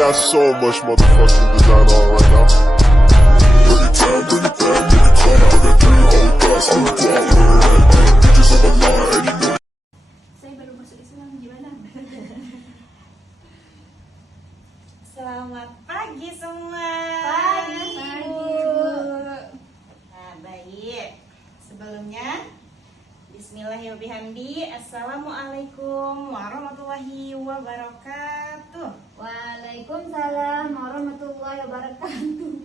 got so much motherfucking design on right now. Bring it down, bring it down, make it clap. I got 3 whole thoughts on the block. Bitches on my line, and you know. Saya baru masuk Islam, gimana? Selamat pagi semua. Pagi, Bu. Nah, baik. Sebelumnya, Bismillahirrahmanirrahim. Assalamualaikum warahmatullahi wabarakatuh. Waalaikumsalam warahmatullahi wabarakatuh.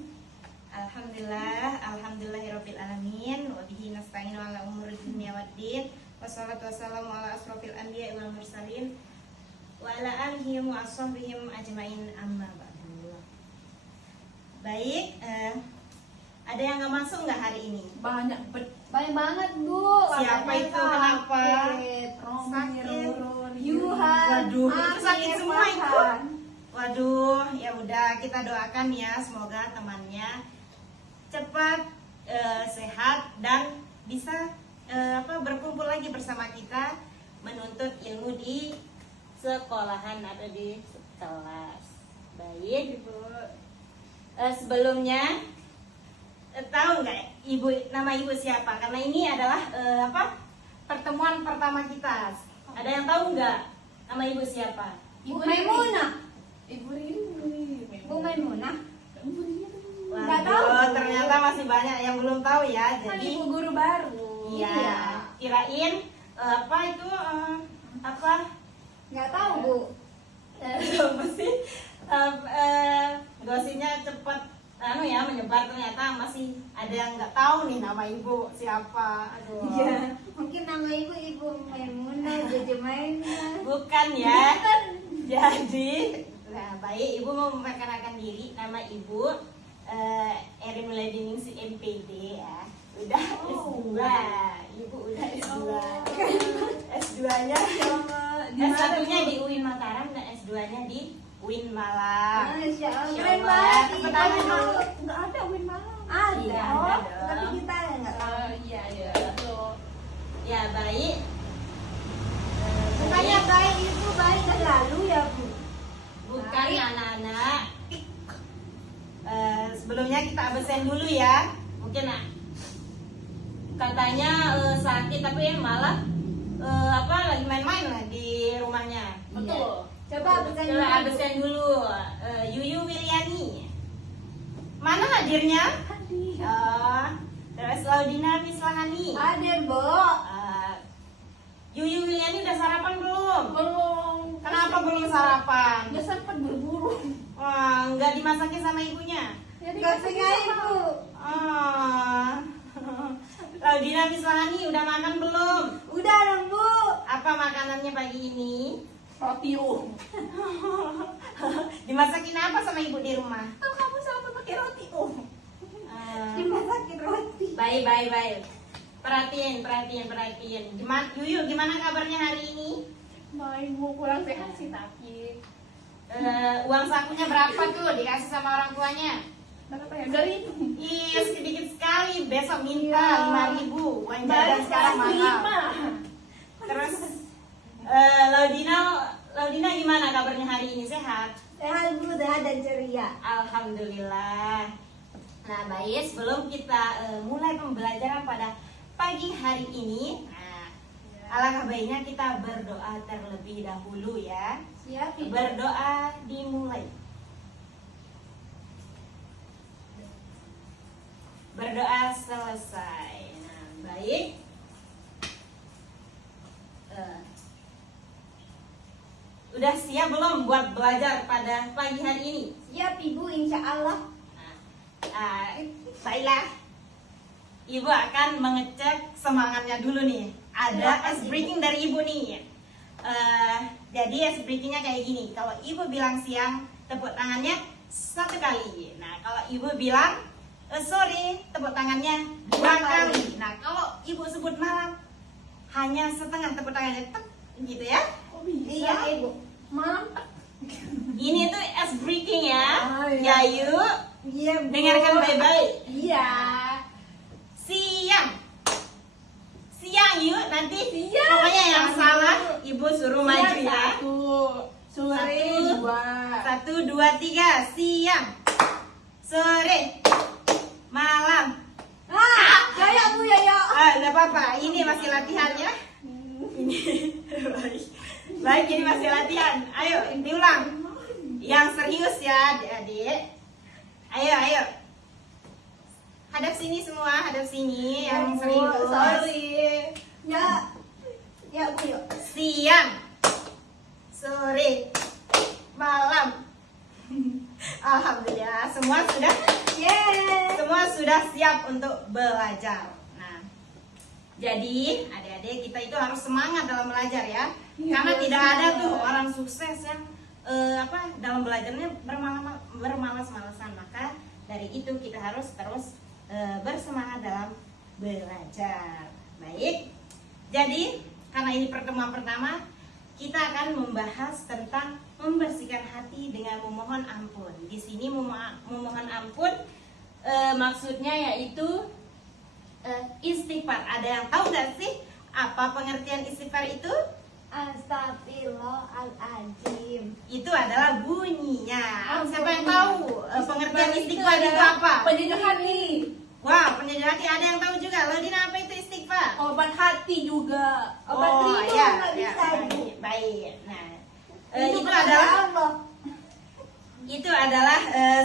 Alhamdulillahirabbil alamin wa bihi nasta'inu ala umuri dunya waddin. Wassalatu wassalamu ala asrofil anbiya'i wal mursalin wa ala alihi wa ashabihim ajmain amma ba'du. Baik, ada yang nggak masuk nggak hari ini? Banyak banget, Bu. Siapa itu? Kenapa? Sakit. Yuhan. Waduh, itu sakit semua itu. Farhan. Waduh, ya udah kita doakan ya, semoga temannya cepat sehat dan bisa berkumpul lagi bersama kita menuntut ilmu di sekolahan atau di kelas. Baik, Ibu. Sebelumnya tahu nggak nama ibu siapa? Karena ini adalah pertemuan pertama kita. Ada yang tahu nggak nama ibu siapa? Ibu Maimunah. Ibu Rini. Bu Maimunah. Nggak tahu. Waduh, ternyata masih banyak yang belum tahu ya. Kan Jadi ibu guru baru. iya, kirain Nggak tahu, Bu. apa sih? Gosipnya cepat menyebar, ternyata masih ada yang nggak tahu nih nama ibu siapa. Aduh. Iya. Mungkin nama ibu Maimunah, Jeje Maimunah. Bukan ya. Jadi, nah baik, ibu mau memperkenalkan diri. Nama ibu Erin Muladiningsih MPD ya. Udah S2. Ibu udah S2. S2-nya S1-nya di UIN Mataram dan S2-nya di UIN Malang. Masya Allah. Insya Keren Allah. banget. Tepuk tangan dulu. Nggak ada Win Malang. Iya, ada dong. Tapi kita yang nggak tahu. Iya. Ya baik. Bukannya baik itu baik dan lalu ya, Bu. Bukan anak-anak. Sebelumnya kita absen dulu ya. Mungkin katanya sakit tapi malah lagi main-main lah di rumahnya. Betul. Coba absen dulu. Absen dulu. Yuyu Wiliani. Mana hadirnya? Terus Laudina Mislahani. Ada, Bu. Yuyu Wiliani udah sarapan belum? Belum. Kenapa belum sarapan? Udah sempat berburu. Wah, nggak dimasakin sama ibunya? Jadi Nggak punya ibu. Laudina Mislahani udah makan belum? Udah dong, Bu. Apa makanannya pagi ini? roti Dimasakin apa sama ibu di rumah? Kalau kamu selalu pakai roti Dimasakin roti. Baik. Perhatiin. Yuyu, gimana kabarnya hari ini? Baik, Bu, kurang sehat sih tapi. Uang sakunya berapa tuh dikasih sama orang tuanya? Berapa ya? Dari itu. Iya, sedikit sekali. Besok minta 5.000. Uang jajan sekarang mahal. Terus Laudina gimana kabarnya hari ini? Sehat? Sehat, Bu, sehat dan ceria. Alhamdulillah. Nah baik, sebelum kita mulai pembelajaran pada pagi hari ini, alangkah baiknya kita berdoa terlebih dahulu ya. Siap, Ibu. Berdoa dimulai. Berdoa selesai. Nah baik. Udah siap belum buat belajar pada pagi hari ini? Siap, Ibu, insya Allah. Baiklah, Ibu akan mengecek semangatnya dulu nih. Ada ice breaking dari Ibu nih. Jadi ice breakingnya kayak gini. Kalau Ibu bilang siang, tepuk tangannya 1 kali. Nah, kalau Ibu bilang sore, tepuk tangannya 2 kali. Nah, kalau Ibu sebut malam, hanya setengah tepuk tangannya, tek, gitu ya. Oh, bisa. Iya, Ibu. Malam. Ini tuh ice breaking ya. iya. Ya, yuk. Iya, Bu. Dengarkan baik-baik. Iya. Siang yuk nanti. Siang. Pokoknya yang salah Ibu suruh maju ya. 1, Sore Satu, dua, tiga. Siang, sore, malam. Kayak Bu Yoyo. Nggak apa-apa. Ini masih latihan ya. Ini baik. Ini masih latihan. Ayo diulang. Yang serius ya adik-adik. Ayo. Hadap sini semua. Hadap sini. Yang serius. Sorry. Ya Bu Yoyo. Siang, sore, malam. Alhamdulillah semua sudah siap untuk belajar. Nah, jadi adik-adik kita itu harus semangat dalam belajar ya. Karena tidak ada tuh orang sukses yang dalam belajarnya bermalas-malasan. Maka dari itu kita harus terus bersemangat dalam belajar. Baik. Jadi karena ini pertemuan pertama, kita akan membahas tentang membersihkan hati dengan memohon ampun. Di sini memohon ampun maksudnya yaitu istighfar. Ada yang tahu nggak sih apa pengertian istighfar itu? Astagfirullahaladzim. Itu adalah bunyinya. Siapa yang tahu pengertian istighfar itu apa? Penyejuk hati. Wah, penyejuk hati. Ada yang tahu juga. Lodina, apa itu istighfar? Obat hati juga. Obat tidur nggak bisa, Bu. Baik. Nah, Itu itu kata adalah Allah.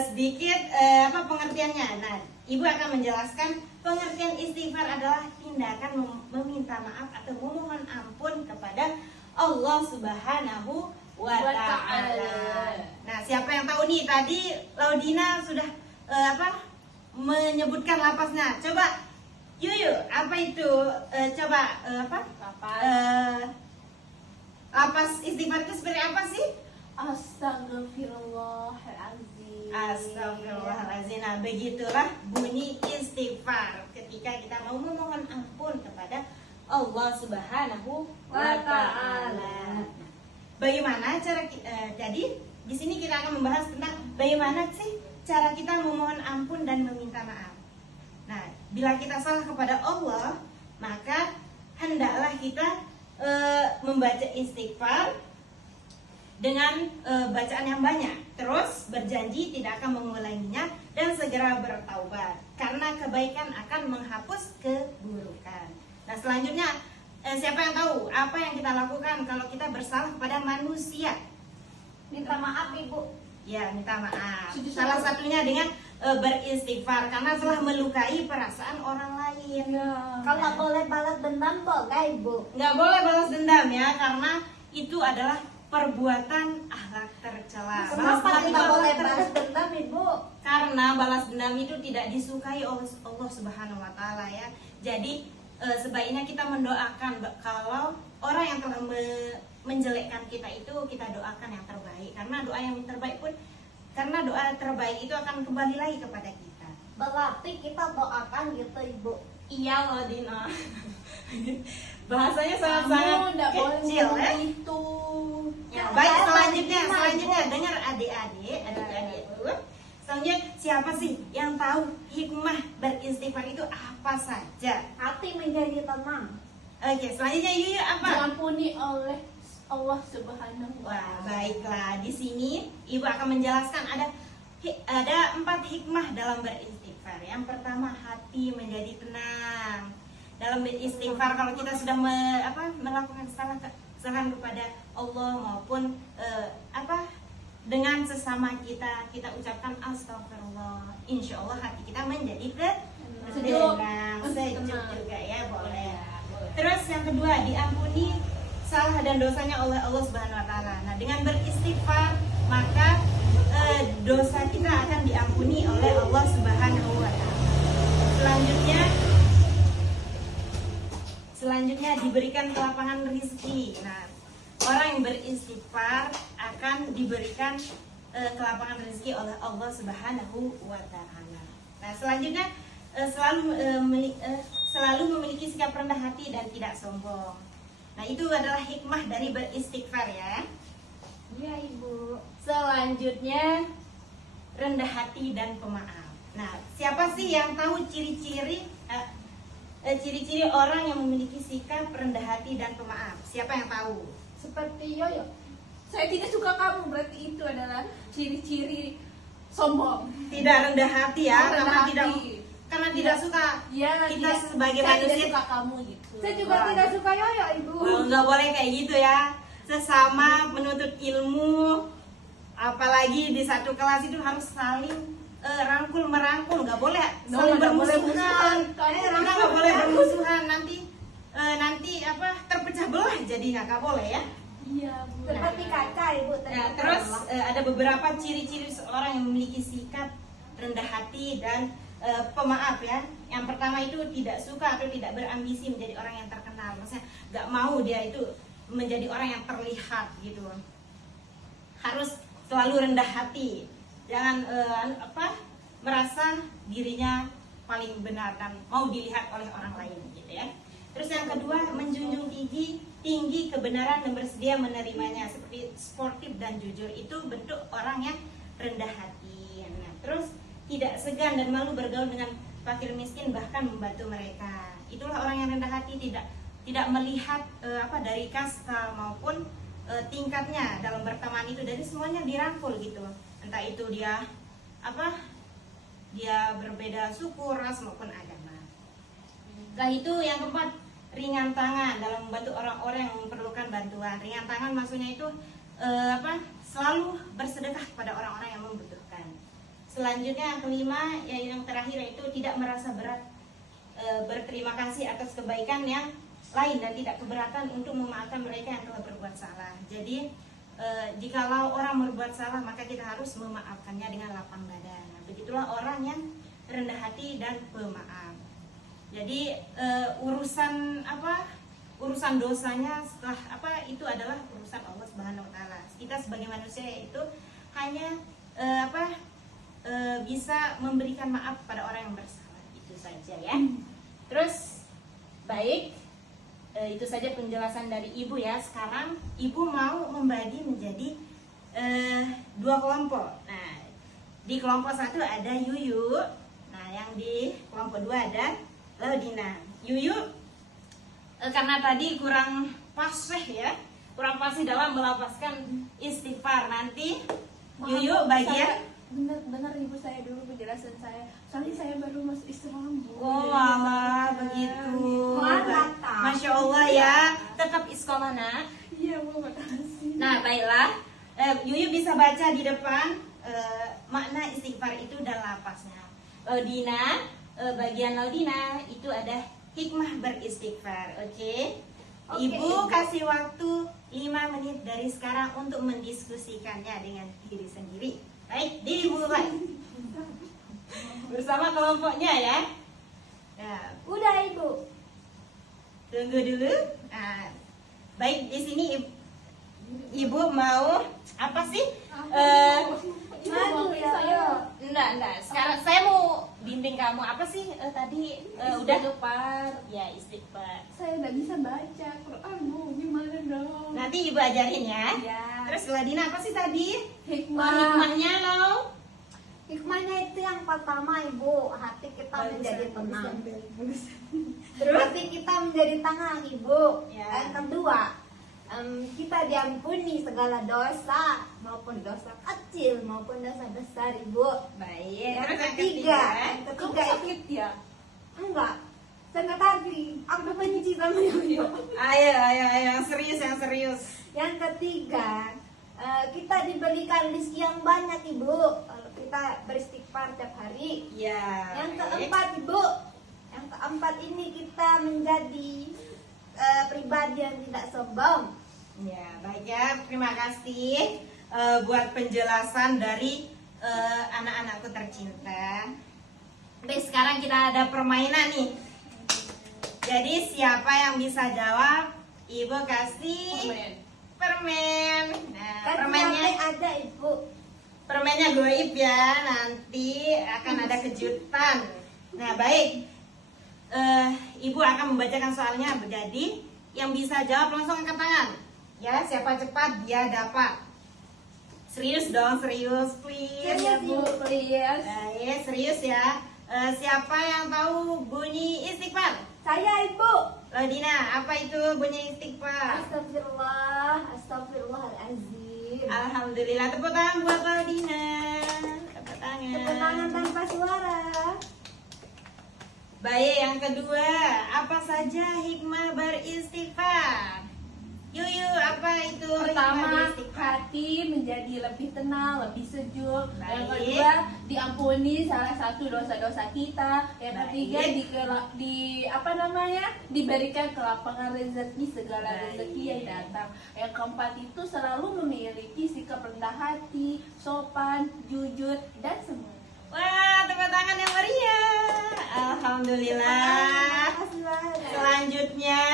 sedikit pengertiannya. Nah, Ibu akan menjelaskan pengertian istighfar adalah tindakan meminta maaf atau memohon ampun kepada Allah Subhanahu wa Ta'ala. Nah, siapa yang tahu nih? Tadi Laudina sudah menyebutkan lapasnya. Coba Yuyu, apa itu? Lapas istighfar itu seperti apa sih? Astagfirullahaladzim. Astagfirullahaladzim. Nah, begitulah bunyi istighfar ketika kita mau memohon ampun kepada Allah Subhanahu wa Ta'ala. Bagaimana cara jadi di sini kita akan membahas tentang bagaimana sih cara kita memohon ampun dan meminta maaf. Nah, bila kita salah kepada Allah, maka hendaklah kita membaca istighfar dengan bacaan yang banyak, terus berjanji tidak akan mengulanginya dan segera bertaubat karena kebaikan akan menghapus keburukan. Nah, selanjutnya siapa yang tahu apa yang kita lakukan kalau kita bersalah kepada manusia? Minta maaf Ibu. Ya, minta maaf. Salah satunya dengan beristighfar karena telah melukai perasaan orang lain. Kalau boleh balas dendam boleh Ibu. Nggak boleh balas dendam ya, karena itu adalah perbuatan akhlak tercela. Kenapa itu kita boleh akhlak balas dendam Ibu? Karena balas dendam itu tidak disukai oleh Allah Subhanahu wa Ta'ala ya. Jadi sebaiknya kita mendoakan kalau orang yang telah menjelekkan kita itu, kita doakan yang terbaik. Karena doa yang terbaik itu akan kembali lagi kepada kita. Berarti kita doakan gitu Ibu. Iya loh Dina. Bahasanya sangat-sangat kecil ya. Itu. Ya, baik, selanjutnya dengar adik-adik itu. Selanjutnya siapa sih yang tahu hikmah beristighfar itu apa saja? Hati menjadi tenang. Oke, selanjutnya Yuyu apa? Diampuni oleh Allah Subhanahu wa Wah, Ta'ala. baiklah. Di sini Ibu akan menjelaskan ada 4 hikmah dalam beristighfar. Yang pertama, hati menjadi tenang. Dalam beristighfar kalau kita sudah melakukan kesalahan kepada Allah maupun dengan sesama kita ucapkan astagfirullah. Insya Allah hati kita menjadi tenang, sejuk juga ya, boleh. Terus yang kedua, diampuni salah dan dosanya oleh Allah Subhanahu wa Ta'ala. Nah, dengan beristighfar maka dosa kita akan diampuni oleh Allah Subhanahu wa Ta'ala. Selanjutnya diberikan kelapangan rezeki. Nah, orang yang beristighfar akan diberikan kelapangan rezeki oleh Allah Subhanahu wa Ta'ala. Nah, selanjutnya selalu memiliki sikap rendah hati dan tidak sombong. Nah, itu adalah hikmah dari beristighfar ya. Iya Ibu. Selanjutnya rendah hati dan pemaaf. Nah, siapa sih yang tahu ciri-ciri orang yang memiliki sikap rendah hati dan pemaaf? Siapa yang tahu? Seperti Yoyo. Saya tidak suka kamu, berarti itu adalah ciri-ciri sombong. Tidak rendah hati ya, Rendah karena hati. tidak suka Ya, kita tidak. sebagai Saya manusia. tidak suka kamu gitu. Saya juga tidak suka yoyo ibu. Oh, nggak boleh kayak gitu ya. Sesama penuntut ilmu, apalagi di satu kelas itu harus saling rangkul merangkul, nggak boleh saling nggak boleh bermusuhan. musuhan. Nggak boleh bermusuhan, nanti apa terpecah belah jadinya, nggak boleh ya. Iya, Bu. Seperti kaca ibu. Ya, terus ada beberapa ciri-ciri seorang yang memiliki sikap rendah hati dan pemaaf ya. Yang pertama itu tidak suka atau tidak berambisi menjadi orang yang terkenal. Maksudnya nggak mau dia itu menjadi orang yang terlihat gitu. Harus selalu rendah hati. Jangan merasa dirinya paling benar dan mau dilihat oleh orang lain gitu ya. Terus yang kedua, menjunjung tinggi kebenaran dan bersedia menerimanya, seperti sportif dan jujur. Itu bentuk orang yang rendah hati. Nah, terus tidak segan dan malu bergaul dengan fakir miskin, bahkan membantu mereka. Itulah orang yang rendah hati, tidak melihat dari kasta maupun tingkatnya dalam berteman itu, dari semuanya dirangkul gitu. Entah itu dia berbeda suku, ras maupun agama. Setelah itu yang keempat, ringan tangan dalam membantu orang-orang yang memerlukan bantuan. Ringan tangan maksudnya itu selalu bersedekah kepada orang-orang yang membutuhkan. Selanjutnya yang kelima, yang terakhir itu tidak merasa berat berterima kasih atas kebaikan yang lain dan tidak keberatan untuk memaafkan mereka yang telah berbuat salah. Jadi jikalau orang berbuat salah, maka kita harus memaafkannya dengan lapang dada. Nah, begitulah orang yang rendah hati dan pemaaf. Jadi urusan dosanya setelah itu adalah urusan Allah Subhanahu wa taala. Kita sebagai manusia itu hanya bisa memberikan maaf pada orang yang bersalah, itu saja ya. Terus baik, itu saja penjelasan dari Ibu ya. Sekarang Ibu mau membagi menjadi 2 kelompok. Nah, di kelompok 1 ada Yuyu. Nah, yang di kelompok 2 ada Laudina. Yuyu karena tadi kurang fasih ya, kurang fasih dalam melafazkan istighfar. Nanti Yuyu bagian Benar Ibu, saya dulu penjelasan saya. Soalnya saya baru masuk Islam, Bu. oh alah begitu. Masya Allah ya, tetap istiqomah nak. Iya, Bu, makasih. Nah baiklah, Yuyu bisa baca di depan makna istighfar itu dan lafaznya. Laudina, bagian Laudina itu ada hikmah beristighfar. Oke. Ibu kasih waktu 5 menit dari sekarang untuk mendiskusikannya dengan diri sendiri. Baik, dimulai bersama kelompoknya ya. Nah, Udah ibu. tunggu dulu. Nah, baik, di sini ibu mau apa sih? Madu ya. Enggak. Sekarang saya mau bimbing kamu apa sih tadi? Udah Istighfar. ya istighfar. Saya nggak bisa baca Quran, Bu. Gimana dong? Nanti ibu ajarin ya. Ya. Terus Ladina apa sih tadi? Hikmah. Hikmahnya loh. Hikmahnya itu yang pertama ibu, hati kita menjadi tenang. Terus? Hati kita menjadi tenang ibu. Ya. Yang kedua, kita diampuni segala dosa, maupun dosa kecil maupun dosa besar ibu. Baik. Yang Terus ketiga, Kamu sakit ya? enggak. Saya tadi, aku benci sama yoyo. Ayo, yang serius. Yang ketiga, kita diberikan rezeki yang banyak ibu kalau kita beristighfar tiap hari. Ya. Yang baik. keempat ibu, yang keempat ini kita menjadi pribadi yang tidak sombong. Ya, baik ya. Terima kasih buat penjelasan dari anak-anakku tercinta. Oke, sekarang kita ada permainan nih. Jadi siapa yang bisa jawab, Ibu kasih permen. Nah, Kan permennya ada ibu. permennya goib ya. Nanti akan ada kejutan. Nah, baik. Ibu akan membacakan soalnya. Jadi yang bisa jawab langsung angkat tangan. Ya, siapa cepat dia dapat. Serius dong, serius please. Serius, Bu. Ibu, please. Baik, serius ya. Siapa yang tahu bunyi istighfar? Saya ibu. Laudina, apa itu bunyi istighfar? Astagfirullah, astagfirullahaladzim. Amin. Alhamdulillah, tepuk tangan buat Laudina. Tepuk tangan. Tepuk tangan tanpa suara. Baik, yang kedua, apa saja hikmah beristighfar? Yuyu, apa itu hikmah Pertama, beristighfar? hati menjadi lebih tenang, lebih sejuk. Yang Baik. kedua, diampuni salah satu dosa-dosa kita. Yang Baik. ketiga, diberikan kelapangan rezeki, segala Baik. rezeki yang datang. Yang keempat itu selalu memiliki sikap rendah hati, sopan, jujur, dan semua. Wah, tepuk tangan yang meriah. Alhamdulillah. Makasih banget. Selanjutnya,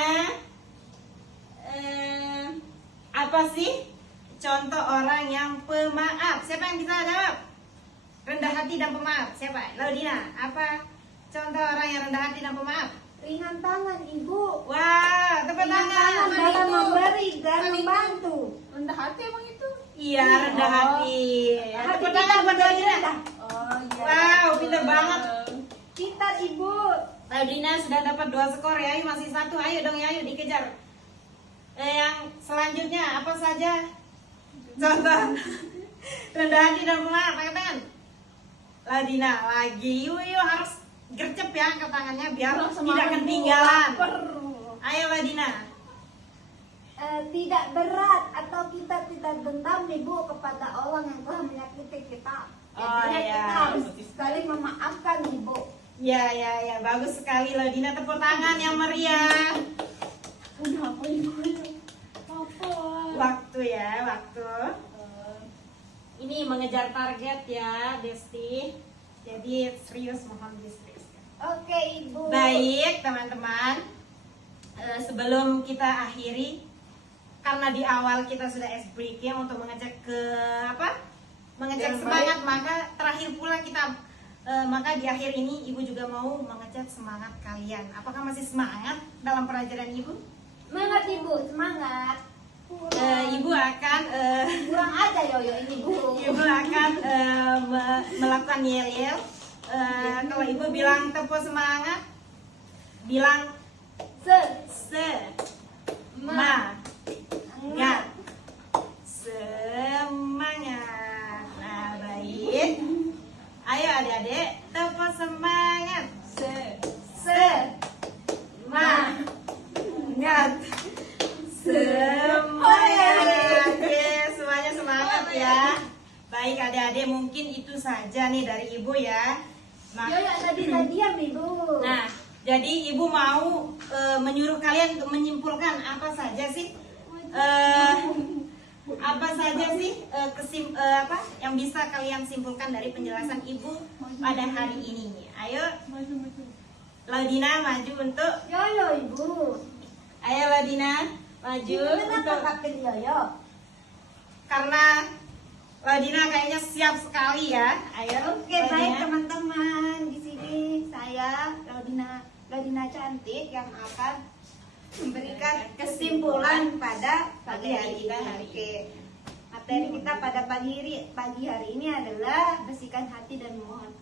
apa sih contoh orang yang pemaaf? Siapa yang bisa jawab? Rendah hati dan pemaaf. Siapa? Laudina. Apa contoh orang yang rendah hati dan pemaaf? Ringan tangan Ibu. Wah, tepuk Ringan tangan. tangan dalam memberi dan Kan itu. membantu. Rendah hati emang itu? Iya, rendah Oh. hati. Hati Tepuk kita tangan buat menjadi Laudina. rendah. Oh iya. Wow, pintar banget. Pintar Ibu. Laudina sudah dapat 2 skor ya, masih 1. Ayo dong ya, ayo dikejar. Yang selanjutnya apa saja contoh rendah hati dan pemaaf? Pakai tangan. Laudina lagi, yuk harus gercep ya angkat tangannya biar Kalau tidak semangat, Bu. ketinggalan. Lapar. Ayo Laudina. Tidak berat atau kita tidak dendam Ibu kepada orang yang telah menyakiti kita. Oh, Jadi iya. kita harus saling memaafkan Ibu. Ya, bagus sekali Laudina, tepuk tangan yang meriah. Udah apa ibu? Apa? Waktu ya, waktu. Ini mengejar target ya, Desti. Jadi serius, mohon diseriuskan. Oke Ibu. Baik teman-teman, sebelum kita akhiri, karena di awal kita sudah ice breaking untuk mengecek mengecek Yang semangat, maka terakhir pula kita maka di akhir ini ibu juga mau mengecek semangat kalian. Apakah masih semangat dalam pelajaran ibu? Semangat Ibu, semangat. Ibu akan Kurang aja Yoyo ini Bu. ibu akan melakukan yel-yel. Kalau ibu bilang tepuk semangat, bilang semangat. Semangat. Nah, baik. Ayo adik-adik, tepuk semangat. Semangat. Semangat. Oke, semuanya semangat ya. Baik adik-adik, mungkin itu saja nih dari ibu ya. Nah, Yoyo tadi diam Ibu. Nah, jadi ibu mau menyuruh kalian untuk menyimpulkan apa saja sih yang bisa kalian simpulkan dari penjelasan ibu pada hari ini. Ayo, Laudina maju untuk. Yoyo Ibu. Ayo Laudina maju Kenapa untuk. Kapten Yoyo? Karena Laudina kayaknya siap sekali ya. Ayo. Oke baik Laudina. teman-teman, di sini saya Laudina cantik yang akan memberikan kesimpulan pada pagi hari ini. Oke. Materi kita pada pagi hari ini adalah bersihkan hati dan mohon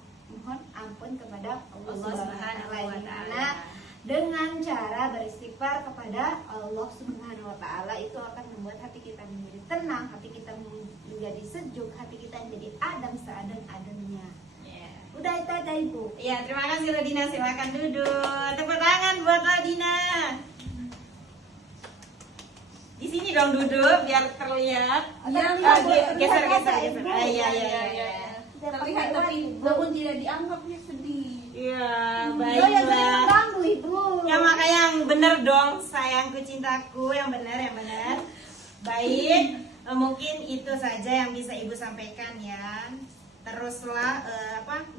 ampun kepada Allah Subhanahu wa taala dengan cara beristighfar kepada Allah Subhanahu wa taala. Itu akan membuat hati kita menjadi tenang, hati kita menjadi sejuk, hati kita menjadi adem seadem-ademnya. Udah itu aja Ibu. Ya, terima kasih Laudina. Silakan duduk. Tepuk tangan buat Laudina. Di sini dong duduk biar terlihat. Iya, Geser. Ibu. Iya. Terlihat tapi namun tidak dianggapnya sedih. Iya, Yoyo sering baiklah. mengganggu Ibu. Ya makanya yang bener dong, sayangku cintaku, yang bener. Baik, mungkin itu saja yang bisa ibu sampaikan ya. Teruslah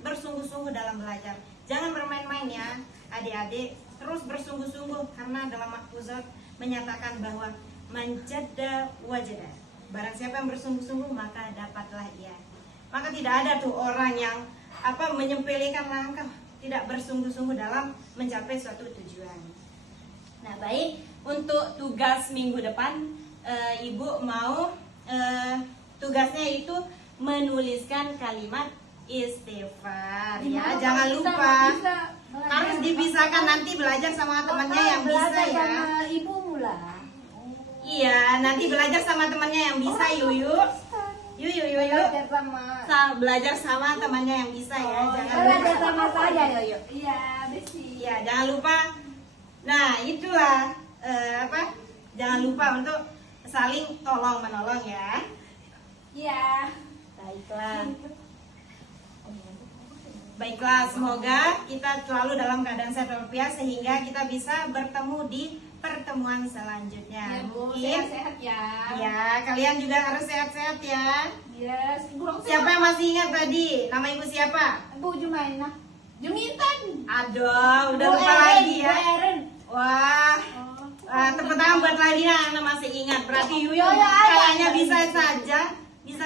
bersungguh-sungguh dalam belajar. Jangan bermain-main ya, adik-adik. Terus bersungguh-sungguh karena dalam mahfuzat menyatakan bahwa manjada wajada. Barang siapa yang bersungguh-sungguh maka dapatlah ia. Maka tidak ada tuh orang yang menyempelekan langkah, tidak bersungguh-sungguh dalam mencapai suatu tujuan. Nah, baik, untuk tugas minggu depan ibu mau tugasnya itu menuliskan kalimat istighfar ya. Jangan lupa harus dipisahkan, nanti belajar sama temannya yang bisa Belajar ya. sama Ibu mula. Iya, nanti belajar sama temannya yang bisa Yuyu. Yuk. Belajar sama. Belajar sama temannya yang bisa ya. Jangan Belajar lupa. sama saya, yuk. Iya, besi. Ya, jangan lupa. Nah, itulah jangan lupa untuk saling tolong menolong ya. Iya. Baiklah, semoga kita selalu dalam keadaan sehat walafiat sehingga kita bisa bertemu di pertemuan selanjutnya. Ya, Bu, Mungkin sehat-sehat ya. ya, kalian juga harus sehat-sehat ya. Yes, Siapa yang masih ingat tadi? Nama ibu siapa? Bu Jumaina. Jumitan. Aduh, udah Bu lupa Eren, lagi Bu ya. Eren. Wah, tepuk tangan buat Ladina yang masih ingat. Berarti Yuyu Oh, ya, kayaknya ya. bisa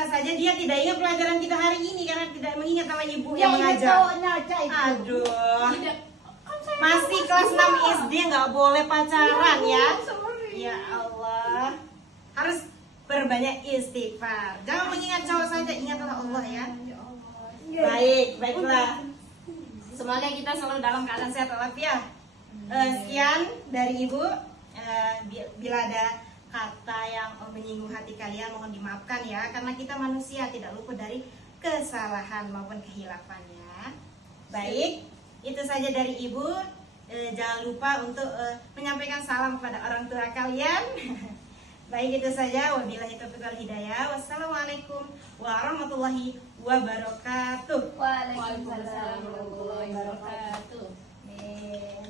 saja dia tidak ingat pelajaran kita hari ini karena tidak mengingat nama ibu Ya, yang ini mengajar. cowoknya aja itu. Aduh, Tidak. Kan saya masih kelas 6 SD nggak boleh pacaran ya. sorry. Ya Allah, harus berbanyak istighfar. Jangan mengingat cowok saja, ingatlah Allah ya. Baiklah. Semoga kita selalu dalam keadaan sehat walafiat. Sekian dari Ibu. Bila ada kata yang menyinggung hati kalian mohon dimaafkan ya, karena kita manusia tidak luput dari kesalahan maupun kehilafannya. Baik, itu saja dari Ibu. Jangan lupa untuk menyampaikan salam kepada orang tua kalian. Baik, itu saja. Wabillahi taufiq wal hidayah. Wassalamualaikum warahmatullahi wabarakatuh. Waalaikumsalam Waalaikumsalam warahmatullahi wabarakatuh. Amin.